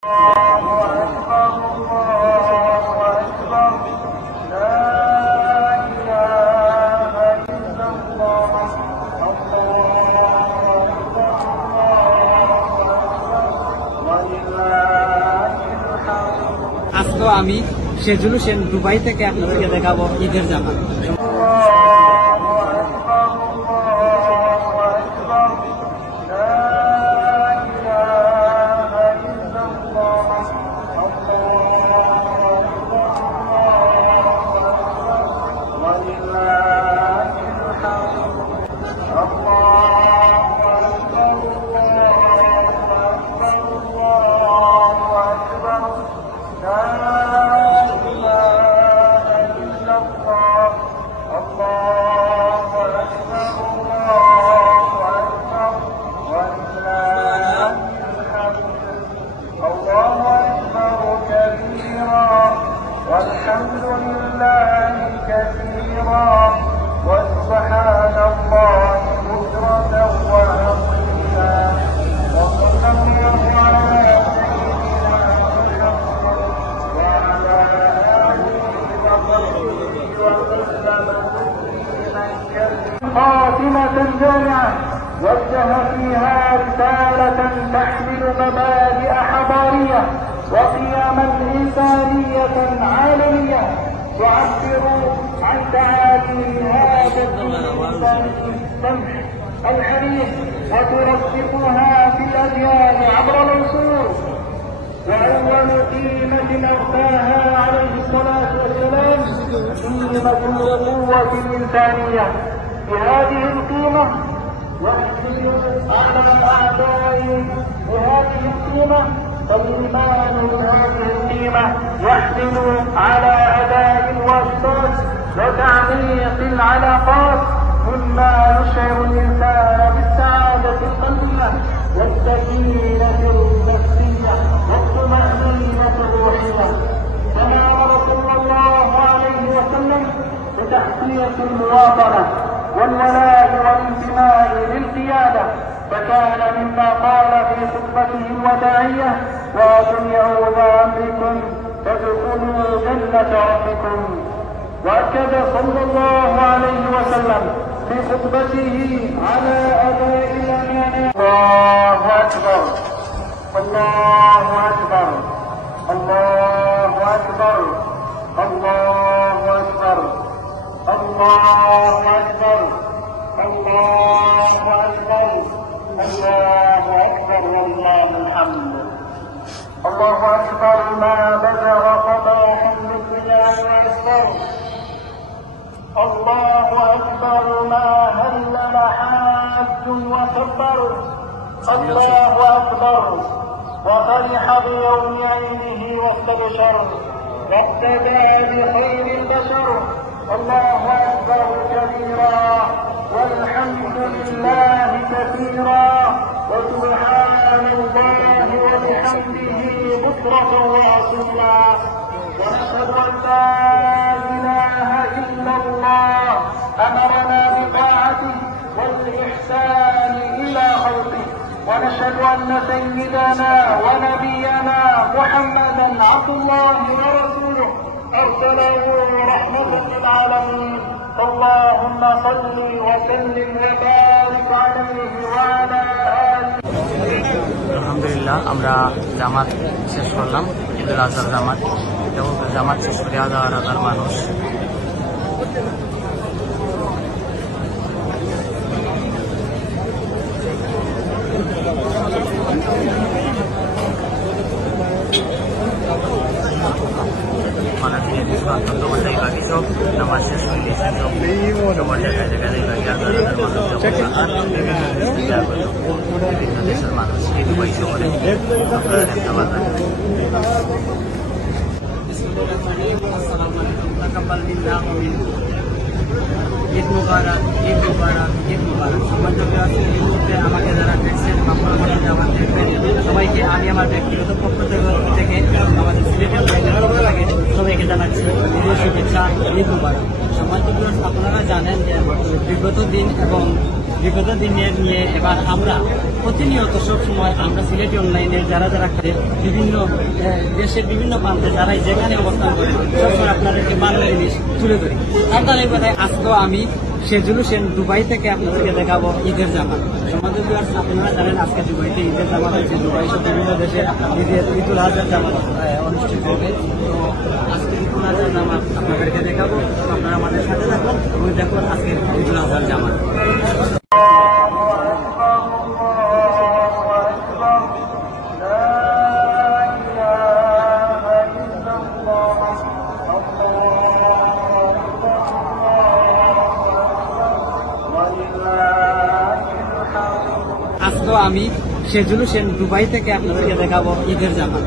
আজকে আমি সেজুল হোসেন দুবাই থেকে আপনাদেরকে দেখাবো ঈদের জামা। والحمد لله كثيرا وسبحان الله بكرة وأصيلا وصلى الله على سيدنا محمد وعلى آله وصحبه وسلم خاتمة جامعة وجه فيها رسالة تحمل مبادئ حضارية وقيما إنسانية عالمية تعبر عن تعاليم هذا الدين الإنساني السمح الحنيف وترسخها في الأديان عبر العصور. وأول قيمة أرساها عليه الصلاة والسلام قيمة الأخوة الإنسانية. بهذه القيمة يحمل أعلى الأعداء بهذه القيمة فالإيمان بهذه القيمة يحمل على أداء الواجبات وتعميق العلاقات مما يشعر الإنسان بالسعادة القلبية والسكينة النفسية والطمأنينة الروحية. كما أمر صلى الله عليه وسلم بتحقيق المواطنة والولاء والانتماء للقيادة، فكان مما قال في خطبته الوداعية: وأطيعوا ذا أمركم تدخلوا جنة ربكم. وأكد صلى الله عليه وسلم في خطبته على أداء الأمانة: الله أكبر الله أكبر الله أكبر الله أكبر الله أكبر الله أكبر الله أكبر والله الحمد. الله أكبر ما بلغ قضاء الرجال وأكبر. الله أكبر ما هلل حاج وكبر. الله أكبر وفرح بيوم عيده واستبشر واقتدى بخير البشر. الله أكبر كبيرا والحمد لله كثيرا وسبحان الله وبحمده بكرة وأصيلا. ونشهد أن لا إله إلا الله أمرنا بطاعته والإحسان إلى خلقه. ونشهد أن سيدنا ونبينا محمدا عبد الله ورسوله أرسله رحمة للعالمين. اللهم صل وسلم وبارك عليه وعلى آله. আলহামদুলিল্লাহ, আমরা জামাত শেষ করলাম, ঈদুল আজহার জামাত, এবং জামাত শেষ করে হাজার হাজার মানুষ সব নামাজ শেষ হইলে সব জায়গায় জায়গায় বিভিন্ন দেশের মানুষ এই দুবাই শহরে আপনারা দেখতে পাবেন। ঈদ মুবারক, ঈদ মুবারক, ঈদ মুবারক। আমাকে যারা দেখছেন, আমার দেখবেন, সবাইকে আমি আমার ব্যক্তিগত পক্ষ থেকে আমাদের সিলেটের থেকে সবাইকে জানাচ্ছি ঈদের শুভেচ্ছা, ঈদ মুবারক। সম্মানিত আপনারা জানেন যে বিগত দিন এবং বিগত দিনের নিয়ে এবার আমরা প্রতিনিয়ত সবসময় আমরা সিলেটি অনলাইনে যারা যারা বিভিন্ন দেশের বিভিন্ন প্রান্তে যারা যেখানে অবস্থান করে সবসময় আপনাদেরকে ভালো জিনিস তুলে ধরি। তার ধারাবাহিকতায় আজকেও আমি সেজুল হোসেন দুবাই থেকে আপনাদেরকে দেখাবো ঈদের জামাত। সমাজের ভিউয়ার্স, আপনারা জানেন আজকে দুবাইতে ঈদের জামাত হচ্ছে। দুবাই সহ বিভিন্ন দেশে ঈদুল আজহার জামাত অনুষ্ঠিত হবে। তো আজকে ঈদুল আজহার জামাত আপনাদেরকে দেখাবো। আপনারা আমাদের সাথে থাকুন এবং দেখুন আজকে ঈদুল আজহার জামাত। আজকেও আমি সেজুল হোসেন দুবাই থেকে আপনাদেরকে দেখাবো ঈদের জামাত।